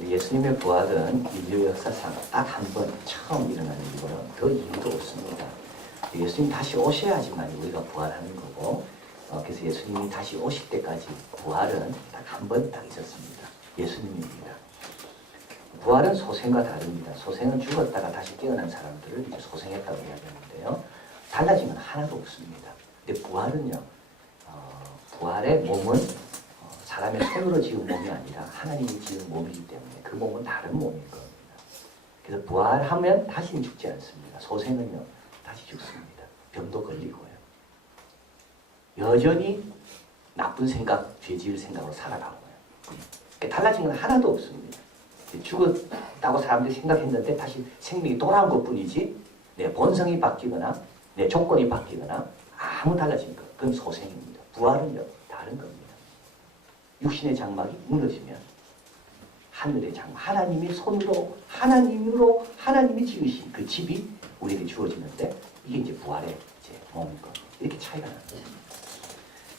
우리 예수님의 부활은 인류 역사상 딱 한 번 처음 일어나는 이거는 더 이유도 없습니다. 예수님 다시 오셔야지만 우리가 부활하는 거고, 그래서 예수님이 다시 오실 때까지 부활은 딱 한 번 딱 있었습니다. 예수님입니다. 부활은 소생과 다릅니다. 소생은 죽었다가 다시 깨어난 사람들을 이제 소생했다고 이야기하는데요. 달라진 건 하나도 없습니다. 근데 부활은요, 부활의 몸은 사람의 손으로 지은 몸이 아니라 하나님이 지은 몸이기 때문에 그 몸은 다른 몸인 겁니다. 그래서 부활하면 다시는 죽지 않습니다. 소생은요, 다시 죽습니다. 병도 걸리고요. 여전히 나쁜 생각, 죄 지을 생각으로 살아가고요. 달라진 건 하나도 없습니다. 죽었다고 사람들이 생각했는데 다시 생명이 돌아온 것 뿐이지 내 본성이 바뀌거나 내 조건이 바뀌거나 아무 달라진 것, 그건 소생입니다. 부활은요, 다른 겁니다. 육신의 장막이 무너지면 하늘의 장막, 하나님의 손으로 하나님이 지으신 그 집이 우리에게 주어지는데 이게 이제 부활의 이제 몸인 겁니다. 이렇게 차이가 납니다.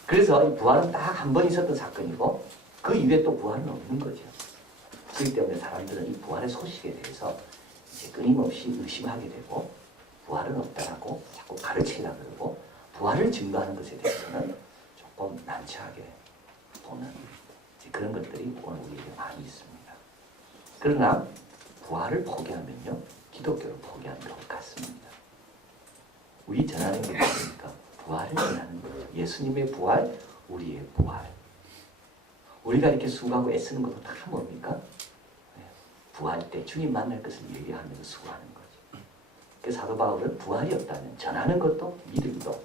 그래서 이 부활은 딱 한 번 있었던 사건이고 그 이후에 또 부활은 없는 거죠. 그렇기 때문에 사람들은 이 부활의 소식에 대해서 이제 끊임없이 의심하게 되고 부활은 없다라고 자꾸 가르치려고 그러고 부활을 증거하는 것에 대해서는 조금 난처하게 보는 그런 것들이 오늘 우리에게 많이 있습니다. 그러나 부활을 포기하면요, 기독교를 포기하는 것 같습니다. 우리 전하는 게 뭡니까? 부활을 전하는 거예요. 예수님의 부활, 우리의 부활. 우리가 이렇게 수고하고 애쓰는 것도 다 뭡니까? 부활 때 주님 만날 것을 얘기하면서 수고하는 거죠. 그래서 사도 바울은 부활이 없다면 전하는 것도 믿음도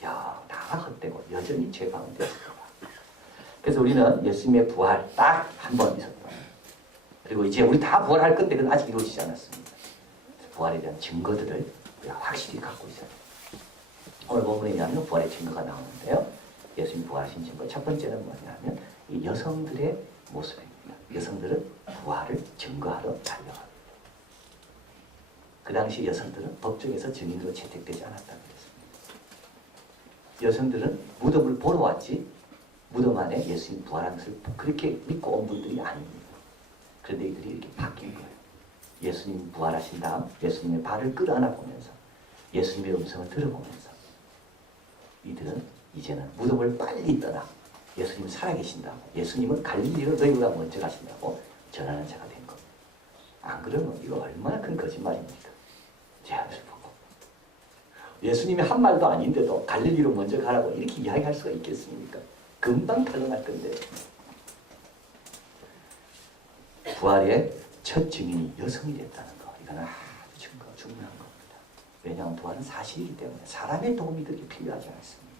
다 헛되고 여전히 죄 가운데 있을 거다. 그래서 우리는 예수님의 부활 딱 한 번 있었다. 그리고 이제 우리 다 부활할 건데 그건 아직 이루어지지 않았습니다. 부활에 대한 증거들을 우리가 확실히 갖고 있어야 됩니다. 오늘 본문에 의하면 부활의 증거가 나오는데요. 예수님 부활하신 증거 첫 번째는 뭐냐면 이 여성들의 모습입니다. 여성들은 부활을 증거하러 달려갑니다. 그 당시 여성들은 법정에서 증인으로 채택되지 않았다고 했습니다. 여성들은 무덤을 보러 왔지 무덤 안에 예수님 부활한 것을 그렇게 믿고 온 분들이 아닙니다. 그런데 이들이 이렇게 바뀐 거예요. 예수님 부활하신 다음 예수님의 발을 끌어안아 보면서 예수님의 음성을 들어보면서 이들은 이제는 무덤을 빨리 떠나 예수님은 살아계신다고, 예수님은 갈릴리로 너희보다 먼저 가신다고 전하는 자가 된 겁니다. 안 그러면 이거 얼마나 큰 거짓말입니까? 제안을 보고 예수님이 한 말도 아닌데도 갈릴리로 먼저 가라고 이렇게 이야기할 수가 있겠습니까? 금방 탈로날 건데. 부활의 첫 증인이 여성이 됐다는 거, 이건 아주 중요한 겁니다. 왜냐하면 부활은 사실이기 때문에 사람의 도움이 그렇게 필요하지 않습니다.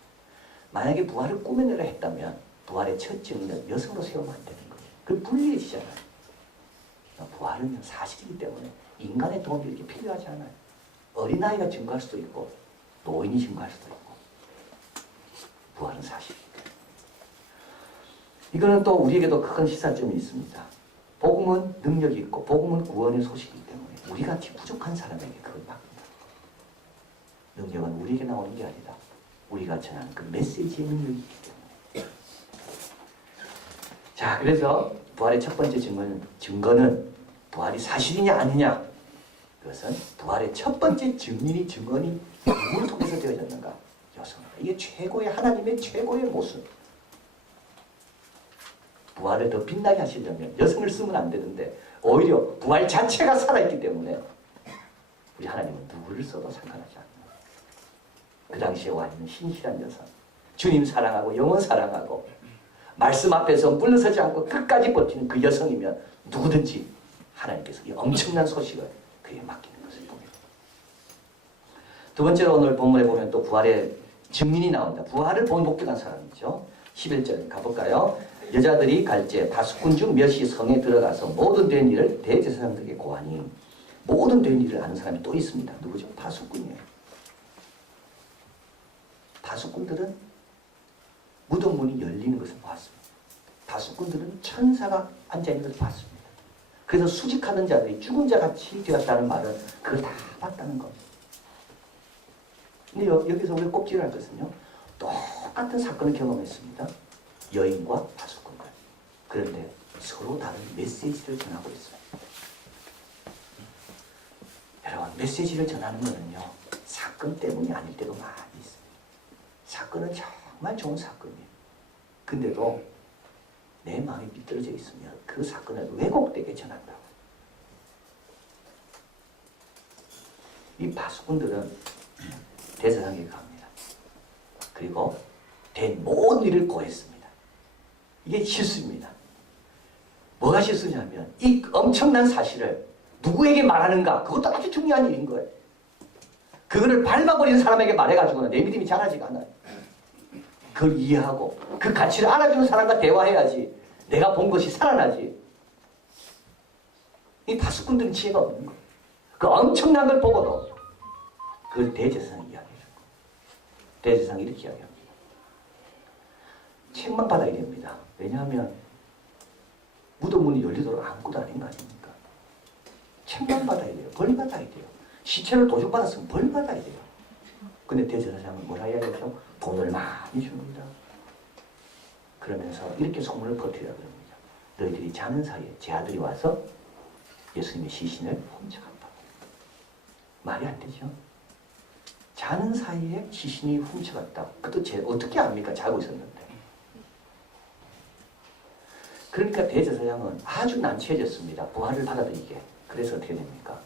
만약에 부활을 꾸며내라 했다면 부활의 첫 증인은 여성으로 세우면 안 되는 거예요. 그 불리해지잖아요. 부활은 사실이기 때문에 인간의 도움이 이렇게 필요하지 않아요. 어린아이가 증거할 수도 있고 노인이 증거할 수도 있고 부활은 사실이니까. 이거는 또 우리에게도 큰 시사점이 있습니다. 복음은 능력이 있고 복음은 구원의 소식이기 때문에 우리같이 부족한 사람에게 그걸 맡긴다. 능력은 우리에게 나오는 게 아니라 우리가 전하는 그 메시지의 능력이 있기 때문에. 자, 그래서 부활의 첫 번째 증거는 부활이 사실이냐 아니냐, 그것은 부활의 첫 번째 증언이 누구를 통해서 되어졌는가? 여성. 이게 최고의, 하나님의 최고의 모습. 부활을 더 빛나게 하시려면 여성을 쓰면 안 되는데 오히려 부활 자체가 살아있기 때문에 우리 하나님은 누구를 써도 상관하지 않아요. 그 당시에 와 있는 신실한 여성, 주님 사랑하고 영혼 사랑하고 말씀 앞에서 물러서지 않고 끝까지 버티는 그 여성이면 누구든지 하나님께서 이 엄청난 소식을 그에게 맡기는 것을 보게 됩니다. 두 번째로 오늘 본문에 보면 또 부활의 증인이 나옵니다. 부활을 본 복종한 사람이죠. 11절 가볼까요? 여자들이 갈제 다수꾼 중 몇이 성에 들어가서 모든 된 일을 대제사장들에게 고하니, 모든 된 일을 아는 사람이 또 있습니다. 누구죠? 다수꾼이에요. 다수꾼들은 무덤문이 열리는 것을 보았습니다. 다수꾼들은 천사가 앉아있는 것을 봤습니다. 그래서 수직하는 자들이 죽은 자같이 되었다는 말은 그걸 다 봤다는 겁니다. 근데 여기서 우리가 꼭 기억할 것은요, 똑같은 사건을 경험했습니다. 여인과 다수꾼들. 그런데 서로 다른 메시지를 전하고 있어요. 여러분, 메시지를 전하는 것은요, 사건 때문이 아닐 때도 많이 있어요. 사건은 정말 좋은 사건이에요. 근데도 내 마음이 삐뚤어져 있으면 그 사건을 왜곡되게 전한다고. 이 파수꾼들은 대제사장에게 갑니다. 그리고 된 모든 일을 고했습니다. 이게 실수입니다. 뭐가 실수냐면 이 엄청난 사실을 누구에게 말하는가, 그것도 아주 중요한 일인 거예요. 그거를 밟아버리는 사람에게 말해가지고는 내 믿음이 자라지가 않아요. 그걸 이해하고 그 가치를 알아주는 사람과 대화해야지 내가 본 것이 살아나지. 이 파수꾼들은 지혜가 없는 거예요. 그 엄청난 걸 보고도 그걸 대제사장이 이야기해요. 대제사장이 이렇게 이야기합니다. 책만 받아야 됩니다. 왜냐하면 무덤 문이 열리도록 안고도 아닌 거 아닙니까? 책만 받아야 돼요. 벌 받아야 돼요. 시체를 도둑받았으면 벌 받아야 돼요. 근데 대제사장은 뭐라 이야기하죠? 돈을 많이 줍니다. 그러면서 이렇게 소문을 퍼뜨리라 그럽니다. 너희들이 자는 사이에 제 아들이 와서 예수님의 시신을 훔쳐갔다. 말이 안 되죠? 자는 사이에 시신이 훔쳐갔다. 그것도 어떻게 압니까? 자고 있었는데. 그러니까 대제사장은 아주 난처해졌습니다. 부활을 받아들이게. 그래서 어떻게 됩니까?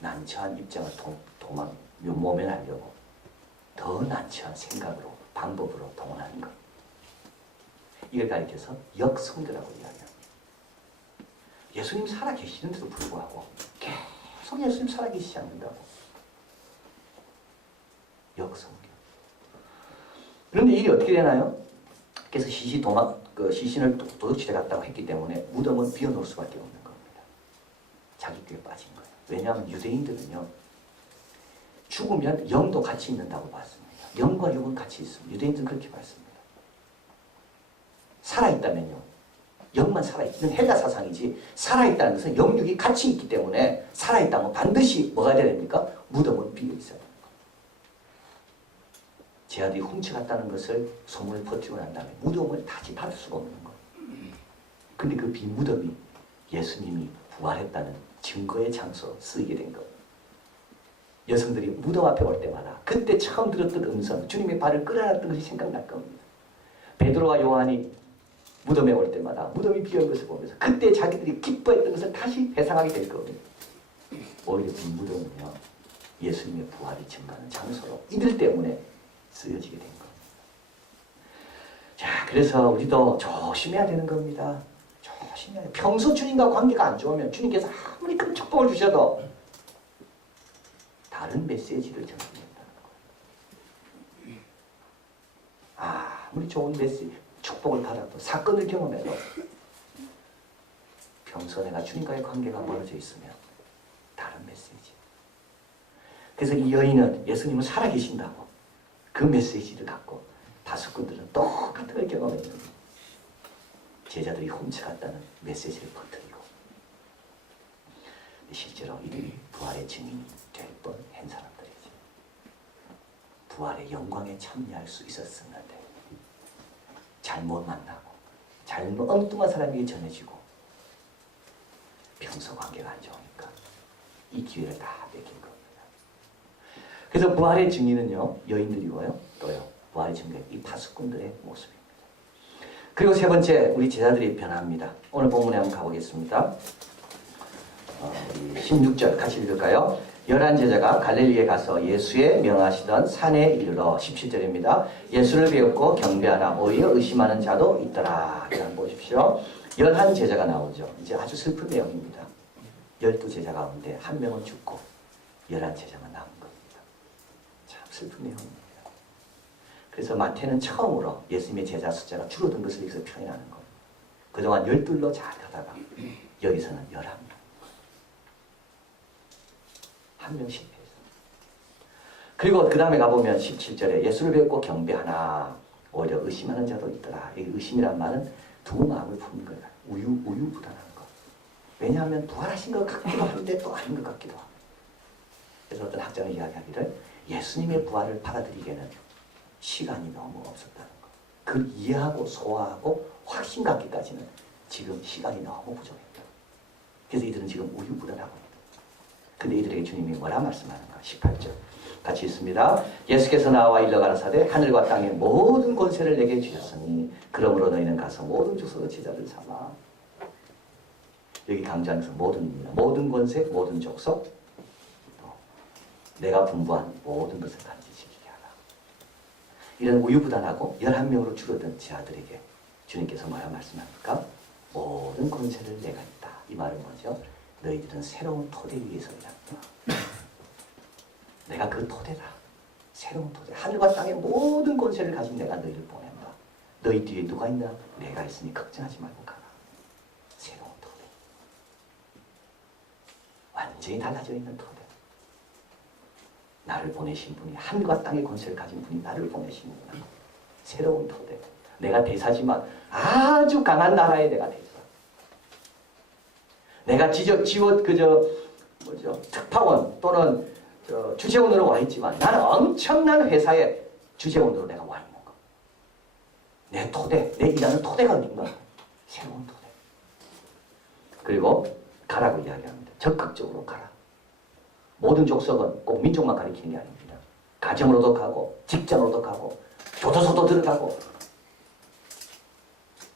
난처한 입장을 모면하려고 더 난처한 생각으로, 방법으로 동원하는 것. 이걸 가리켜서 역성대라고 이야기합니다. 예수님 살아계시는데도 불구하고 계속 예수님 살아계시지 않는다고. 역성교. 그런데 일이 어떻게 되나요? 그래서 시신을 도둑질해 갔다고 했기 때문에 무덤은 비워놓을 수밖에 없는 겁니다. 자기 꾀에 빠진 거예요. 왜냐하면 유대인들은요, 죽으면 영도 같이 있는다고 봤습니다. 영과 육은 같이 있습니다. 유대인들은 그렇게 봤습니다. 살아있다면요, 영만 살아있는 헬라 사상이지, 살아있다는 것은 영육이 같이 있기 때문에 살아있다면 반드시 뭐가 돼야 됩니까? 무덤은 비어있어야 됩니다. 제 아들이 훔쳐갔다는 것을 소문을 퍼뜨리고 난 다음에 무덤을 다시 받을 수가 없는 거예요. 근데 그 빈 무덤이 예수님이 부활했다는 증거의 장소로 쓰이게 된 겁니다. 여성들이 무덤 앞에 올 때마다 그때 처음 들었던 음성, 주님의 발을 끌어안았던 것이 생각날 겁니다. 베드로와 요한이 무덤에 올 때마다 무덤이 비어있는 것을 보면서 그때 자기들이 기뻐했던 것을 다시 회상하게 될 겁니다. 오히려 빈 무덤은요, 예수님의 부활이 증거하는 장소로 이들 때문에 쓰여지게 된 겁니다. 자, 그래서 우리도 조심해야 되는 겁니다. 조심해야 돼요. 평소 주님과 관계가 안 좋으면 주님께서 아무리 큰 축복을 주셔도 다른 메시지를 전해낸다는 거예요. 아무리 좋은 메시지, 축복을 받아도, 사건을 경험해도 평소 내가 주님과의 관계가 멀어져 있으면 다른 메시지. 그래서 이 여인은 예수님은 살아계신다고 그 메시지를 갖고 파수꾼들은 똑같은 걸 경험했는데 제자들이 훔쳐갔다는 메시지를 퍼뜨리고, 실제로 이들이 부활의 증인이 될 뻔한 사람들이지. 부활의 영광에 참여할 수 있었었는데 잘못 만나고 잘못 엉뚱한 사람에게 전해지고 평소 관계가 안 좋으니까 이 기회를 다 뺏긴 겁니다. 그래서 부활의 증인은요, 여인들이고요, 또요, 부활의 증인, 이 파수꾼들의 모습입니다. 그리고 세 번째, 우리 제자들이 변합니다. 오늘 본문에 한번 가보겠습니다. 16절 같이 읽을까요? 11제자가 갈릴리에 가서 예수의 명하시던 산에 이르러 17절입니다. 예수를 배웠고 경배하나 오히려 의심하는 자도 있더라. 이거 한번 보십시오. 11제자가 나오죠. 이제 아주 슬픈 내용입니다. 12제자 가운데 한 명은 죽고 11제자만 남은 겁니다. 참 슬픈 내용입니다. 그래서 마태는 처음으로 예수님의 제자 숫자가 줄어든 것을 여기서 표현하는 겁니다. 그동안 12로 잘 가다가 여기서는 11명. 한 명 실패했습니다. 그리고 그 다음에 가보면 17절에 예수를 배웠고 경배하나 오히려 의심하는 자도 있더라. 이 의심이란 말은 두 마음을 품는 거예요. 우유부단한 것. 왜냐하면 부활하신 것 같기도 한데 또 아닌 것 같기도 하고. 그래서 어떤 학자는 이야기하기를 예수님의 부활을 받아들이기에는 시간이 너무 없었다는 것. 그걸 이해하고 소화하고 확신 갖기까지는 지금 시간이 너무 부족했다. 그래서 이들은 지금 우유부단하고 있다. 근데 이들에게 주님이 뭐라 말씀하는가? 18절 같이 있습니다. 예수께서 나와 일러 가라사대 하늘과 땅의 모든 권세를 내게 주셨으니 그러므로 너희는 가서 모든 족속의 제자를 삼아. 여기 강조하는 것은 모든입니다. 모든 권세, 모든 족속, 또 내가 분부한 모든 것을 가르쳐 지키게 하라. 이런 우유부단하고 11명으로 줄어든 제자들에게 주님께서 뭐라 말씀합니까? 모든 권세를 내가 있다. 이 말은 뭐죠? 너희들은 새로운 토대 위에서 일한다. 내가 그 토대다. 새로운 토대. 하늘과 땅의 모든 권세를 가진 내가 너희를 보낸다. 너희 뒤에 누가 있나? 내가 있으니 걱정하지 말고 가라. 새로운 토대. 완전히 달라져 있는 토대. 나를 보내신 분이, 하늘과 땅의 권세를 가진 분이 나를 보내시는구나. 새로운 토대. 내가 대사지만 아주 강한 나라의 내가 대사. 내가 특파원 또는 주재원으로 와 있지만 나는 엄청난 회사의 주재원으로 내가 와 있는 거. 내 토대, 내 일하는 토대가 어딘가? 새로운 토대. 그리고 가라고 이야기합니다. 적극적으로 가라. 모든 족속은 꼭 민족만 가리키는 게 아닙니다. 가정으로도 가고, 직장으로도 가고, 교도소도 들어가고,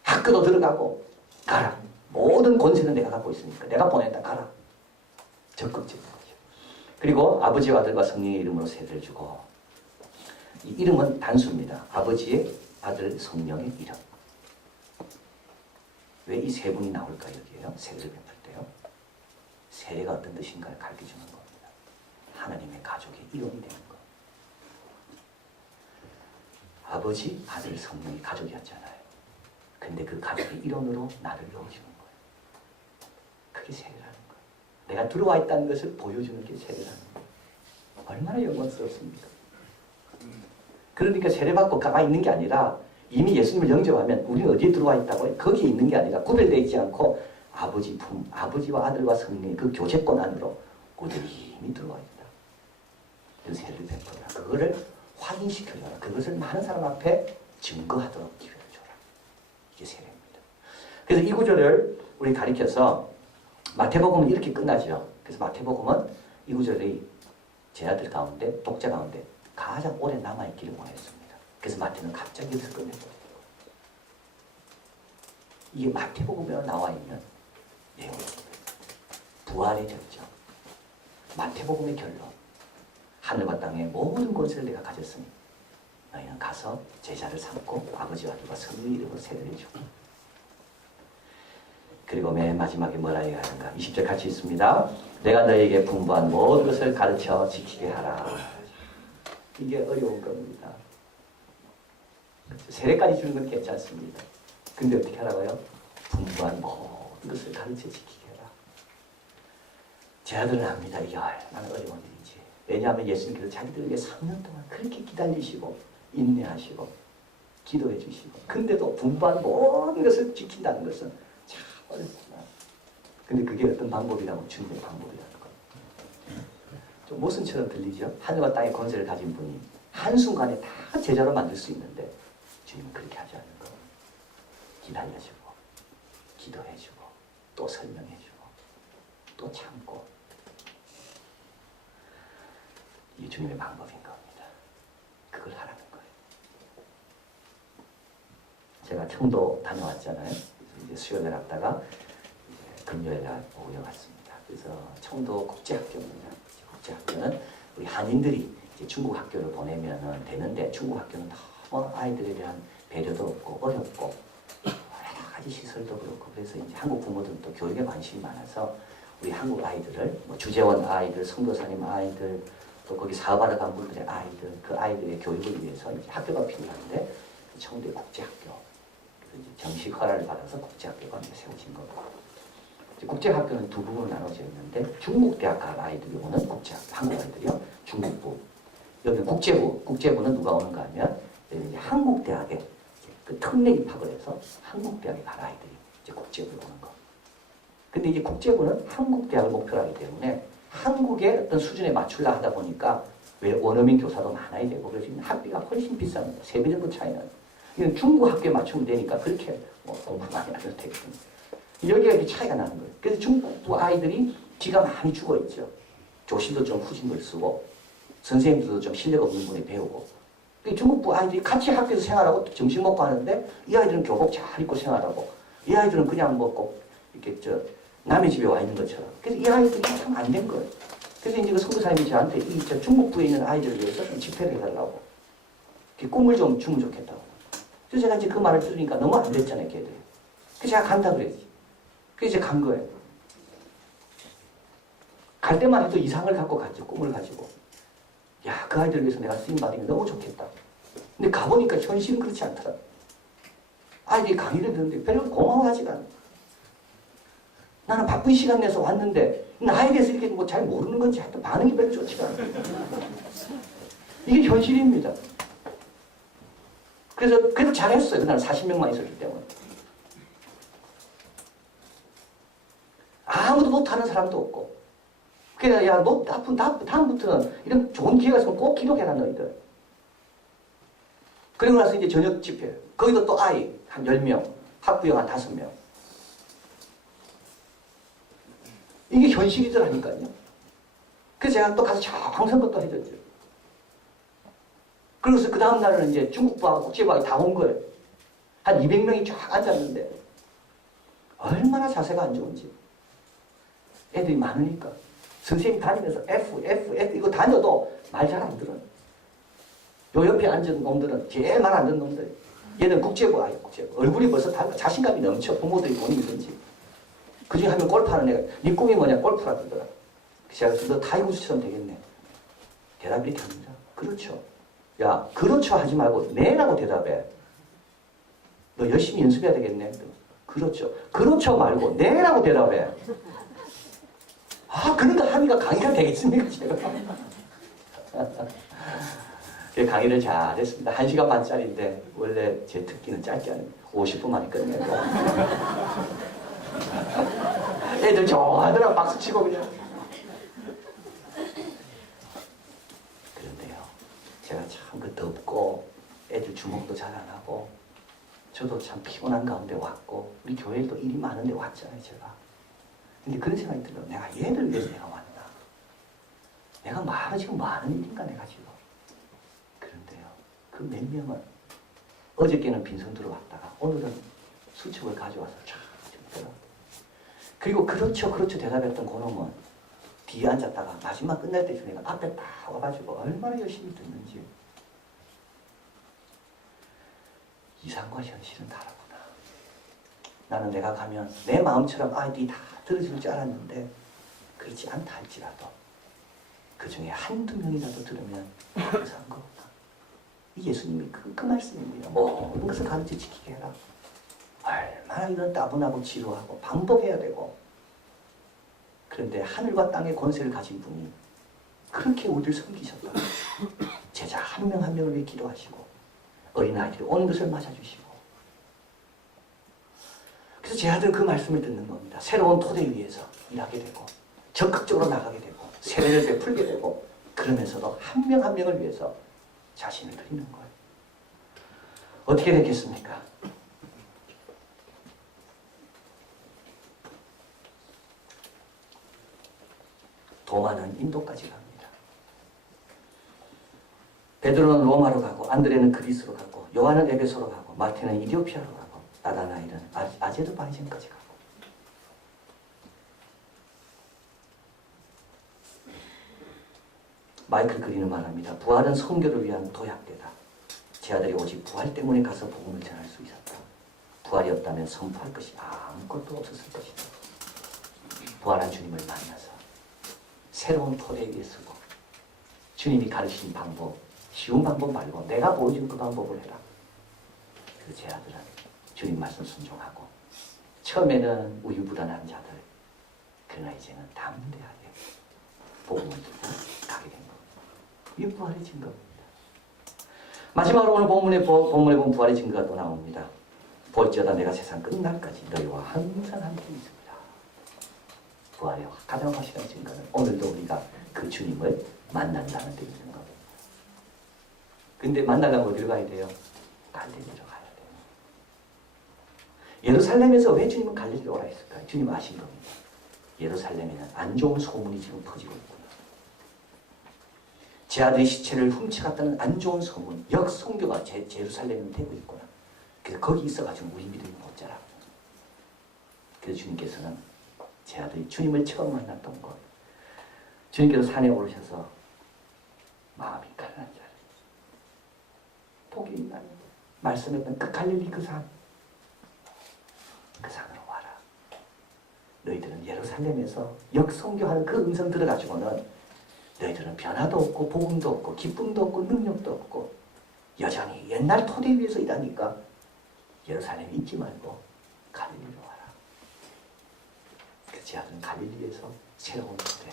학교도 들어가고, 가라. 모든 권세는 내가 갖고 있으니까 내가 보낸다. 가라. 적극적인 거죠. 그리고 아버지와 아들과 성령의 이름으로 세례를 주고, 이 이름은 단수입니다. 아버지의, 아들, 성령의 이름. 왜 이 세 분이 나올까 여기에요? 세례를 베풀 때요. 세례가 어떤 뜻인가를 가르쳐주는 겁니다. 하나님의 가족의 일원이 되는 것. 아버지, 아들, 성령이 가족이었잖아요. 근데 그 가족의 일원으로 나를 넣어주는 거예요. 그게 세례라는 거예요. 내가 들어와 있다는 것을 보여주는 게 세례라는 거예요. 얼마나 영광스럽습니까? 그러니까 세례받고 가만히 있는 게 아니라 이미 예수님을 영접하면 우리는 어디에 들어와 있다고요? 거기에 있는 게 아니라 구별되어 있지 않고 아버지 품, 아버지와 아들과 성령의 그 교제권 안으로 우리 이미 들어와 있다. 그 세례를 베풀어라. 그거를 확인시켜줘라. 그것을 많은 사람 앞에 증거하도록 기회를 줘라. 이게 세례입니다. 그래서 이 구절을 우리 가리켜서 마태복음은 이렇게 끝나죠. 그래서 마태복음은 이 구절이 제자들 가운데, 독자 가운데 가장 오래 남아있기를 원했습니다. 그래서 마태는 갑자기 여기서 끝내버려요. 이게 마태복음에 나와 있는 내용입니다. 부활의 결정. 마태복음의 결론. 하늘과 땅의 모든 권세를 내가 가졌으니 너희는 가서 제자를 삼고 아버지와 아들과 성령의 이름으로 세례를 주고. 그리고 맨 마지막에 뭐라 얘기하는가? 20절 같이 있습니다. 내가 너희에게 분부한 모든 것을 가르쳐 지키게 하라. 이게 어려운 겁니다. 세례까지 주는 건 괜찮습니다. 근데 어떻게 하라고요? 분부한 모든 것을 가르쳐 지키게 해라. 제자들은 압니다. 이게 얼마나 어려운 일인지. 왜냐하면 예수님께서 자기들을 위해 3년 동안 그렇게 기다리시고 인내하시고 기도해 주시고 근데도 분부한 모든 것을 지킨다는 것은 참 어렵구나. 근데 그게 어떤 방법이라고? 주님의 방법이라는 것. 좀 모순처럼 들리죠? 하늘과 땅의 권세를 가진 분이 한순간에 다 제자로 만들 수 있는데 주님은 그렇게 하지 않는 거. 기다려주고 기도해주고 또 설명해주고 또 참고. 이게 주님의 방법인 겁니다. 그걸 하라는 거예요. 제가 청도 다녀왔잖아요. 이제 수요일에 갔다가 이제 금요일날 오후에 왔습니다. 그래서 청도 국제학교입니다. 국제학교는 우리 한인들이 이제 중국 학교를 보내면 되는데 중국 학교는 너무 아이들에 대한 배려도 없고 어렵고 여러 가지 시설도 그렇고 그래서 이제 한국 부모들은 또 교육에 관심이 많아서 우리 한국 아이들을 뭐 주재원 아이들, 성도사님 아이들 또 거기 사업하러 간 분들의 아이들, 그 아이들의 교육을 위해서 이제 학교가 필요한데 청도의 국제학교 이제 정식 허가를 받아서 국제학교가 세워진 겁니다. 국제학교는 두 부분으로 나눠져 있는데 중국대학 갈 아이들이 오는 국제학교, 한국 아이들이요. 중국부. 여기 국제부는 누가 오는가 하면 이제 한국대학에 그 특례 입학을 해서 한국대학에 갈 아이들이 이제 국제부에 오는 거. 근데 이제 국제부는 한국대학을 목표로 하기 때문에 한국의 어떤 수준에 맞추려 하다 보니까 왜 원어민 교사도 많아야 되고 그래서 학비가 훨씬 비쌉니다. 3배 정도 차이는. 이건 중국 학교에 맞추면 되니까 그렇게 뭐 공부 많이 안 해도 되거든요. 여기가 이렇게 차이가 나는 거예요. 그래서 중국부 아이들이 뒤가 많이 죽어 있죠. 교실도 좀 후진글 쓰고 선생님들도 좀 실력 없는 분이 배우고. 중국부 아이들이 같이 학교에서 생활하고 점심 먹고 하는데 이 아이들은 교복 잘 입고 생활하고 이 아이들은 그냥 뭐 꼭 이렇게 남의 집에 와 있는 것처럼. 그래서 이 아이들이 참 안 된 거예요. 그래서 이제 그 선교사님이 저한테 이 중국부에 있는 아이들을 위해서 좀 집회를 해달라고. 꿈을 좀 주면 좋겠다고. 그래서 제가 이제 그 말을 들으니까 너무 안 됐잖아요, 걔들이. 그래서 제가 간다 그랬지. 그래서 이제 간 거예요. 갈 때만 해도 이상을 갖고 갔죠, 꿈을 가지고. 야, 그 아이들 위해서 내가 쓰임 받으면 너무 좋겠다. 근데 가보니까 현실은 그렇지 않더라. 아이들이 강의를 듣는데 별로 고마워하지가 않아. 나는 바쁜 시간 내서 왔는데 나에 대해서 이렇게 뭐 잘 모르는 건지 하여튼 반응이 별로 좋지가 않아. 이게 현실입니다. 그래서 잘했어요. 그날 40명만 있었기 때문에. 아무도 못하는 사람도 없고. 그래서 야, 너 다음부터는 이런 좋은 기회가 있으면 꼭 기록해라, 너희들. 그리고 나서 이제 저녁 집회. 거기도 또 아이 한 10명, 학부형 한 5명. 이게 현실이더라니까요. 그래서 제가 또 가서 정성껏 또 해줬죠. 그래서 그 다음날은 이제 중국부하고 국제부하고 다 온 거예요. 한 200명이 쫙 앉았는데 얼마나 자세가 안 좋은지. 애들이 많으니까. 선생님 다니면서 F 이거 다녀도 말 잘 안 들어요. 요 옆에 앉은 놈들은 제일 말 안 듣는 놈들. 얘는 국제부 아예 국제부. 얼굴이 벌써 자신감이 넘쳐. 부모들이 본인이든지. 그중에 한 명 골프하는 애가 네 꿈이 뭐냐 골프라 그러더라. 그래서 제가 너 타이거우스처럼 되겠네. 대답이 이렇게 합니다. 그렇죠. 야 그렇죠 하지 말고 네라고 대답해. 너 열심히 연습해야 되겠네. 그렇죠. 그렇죠 말고 네라고 대답해. 아 그러니까 한이가 강의가 되겠습니까 제가. 강의를 잘했습니다. 1시간 반짜리인데 원래 제 특기는 짧게 하는 50분 만에 끝내고 애들 좋아하더라고. 박수치고 그냥. 그런데요 제가 참 그 덥고 애들 주목도 잘 안 하고 저도 참 피곤한 가운데 왔고 우리 교회도 일이 많은데 왔잖아요 제가. 근데 그런 생각이 들어요. 내가 얘들 위해서 내가 왔나. 내가 말을 지금 뭐 하는 일인가 내가 지금. 그런데요 그 몇 명은 어저께는 빈손 들어왔다가 오늘은 수첩을 가져와서 쫙 적더라. 그리고 그렇죠 대답했던 그놈은 뒤에 앉았다가 마지막 끝날 때쯤 내가 앞에 딱 와가지고 얼마나 열심히 듣는지. 이상과 현실은 다르구나. 나는 내가 가면 내 마음처럼 아이들이 다 들어줄 줄 알았는데 그렇지 않다 할지라도 그 중에 한두 명이라도 들으면 감사한 거구나. 이 예수님이 그 말씀입니다. 모든 것을 가르쳐 지키게 해라. 얼마나 이런 따분하고 지루하고 반복해야 되고. 그런데 하늘과 땅의 권세를 가진 분이 그렇게 우리를 섬기셨다. 제자 한 명 한 명을 위해 기도하시고 어린아이들이 오는 것을 맞아주시고. 그래서 제 아들은 그 말씀을 듣는 겁니다. 새로운 토대 위에서 일하게 되고 적극적으로 나가게 되고 세례를 베풀게 되고 그러면서도 한 명 한 명을 위해서 자신을 드리는 거예요. 어떻게 됐겠습니까? 도마는 인도까지 갑니다. 베드로는 로마로 가고 안드레는 그리스로 가고 요한은 에베소로 가고 마태는 이디오피아로 가고 나다나엘은 아제르바이잔까지 가고. 마이클 그린은 말합니다. 부활은 선교를 위한 도약대다. 제 아들이 오직 부활 때문에 가서 복음을 전할 수 있었다. 부활이 없다면 선포할 것이 아무것도 없었을 것이다. 부활한 주님을 만나서 새로운 토대 위에 서고 주님이 가르친 방법, 쉬운 방법 말고 내가 보여준 그 방법을 해라. 그 제 아들은 주님 말씀 순종하고 처음에는 우유부단한 자들, 그러나 이제는 담대하게 복음을 들고 가게 된 겁니다. 이게 부활의 증거입니다. 마지막으로 오늘 본문에 보면 부활의 증거가 또 나옵니다. 볼지어다 내가 세상 끝날까지 너희와 항상 함께 있습니다. 부활의 가장 확실한 증거는 오늘도 우리가 그 주님을 만난다는 데 있는 겁니다. 근데 만나려면 어디로 가야 돼요? 갈대리로 가요. 예루살렘에서 왜 주님은 갈릴리로 오라 했을까요? 주님 아신 겁니다. 예루살렘에는 안 좋은 소문이 지금 퍼지고 있구나. 제 아들의 시체를 훔쳐갔다는 안 좋은 소문, 역성교가 예루살렘에 되고 있구나. 그래서 거기 있어가지고 우리 믿음이 못 자라. 그래서 주님께서는 제 아들이 주님을 처음 만났던 곳, 주님께서 산에 오르셔서 마음이 가난한 자를 복이 있나니 말씀했던 그 갈릴리 그 산으로 와라. 너희들은 예루살렘에서 역성교하는 그 음성 들어가지고는 너희들은 변화도 없고 복음도 없고 기쁨도 없고 능력도 없고 여전히 옛날 토대 위에서 일하니까 예루살렘에 있지 말고 갈릴리로 와라. 그 제 아들은 갈릴리에서 새로운 토대,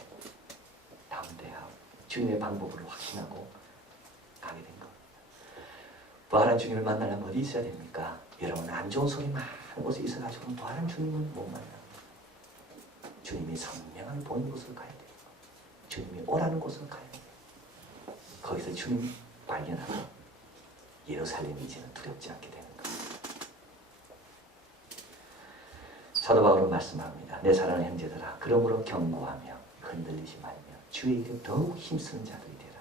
담대하고 주님의 방법을 확신하고 가게 된 겁니다. 부활한 주님을 만나려면 어디 있어야 됩니까? 여러분 안 좋은 소리 많은 곳에 있어가지고 부활한 주님은 못 만나. 주님이 선명하게 보이는 곳을 가야 돼요. 주님이 오라는 곳을 가야 돼요. 거기서 주님 발견하고 예루살렘이 이제는 두렵지 않게 되는 겁니다. 사도 바울은 말씀합니다. 내 사랑하는 형제들아, 그러므로 경고하며 흔들리지 말며 주의 이름 더욱 힘쓰는 자들이 되라.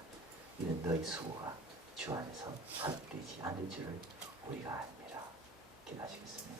이는 너희 수고가 주 안에서 헛되지 않을 줄을 우리가 압니다. 기도하시겠습니다.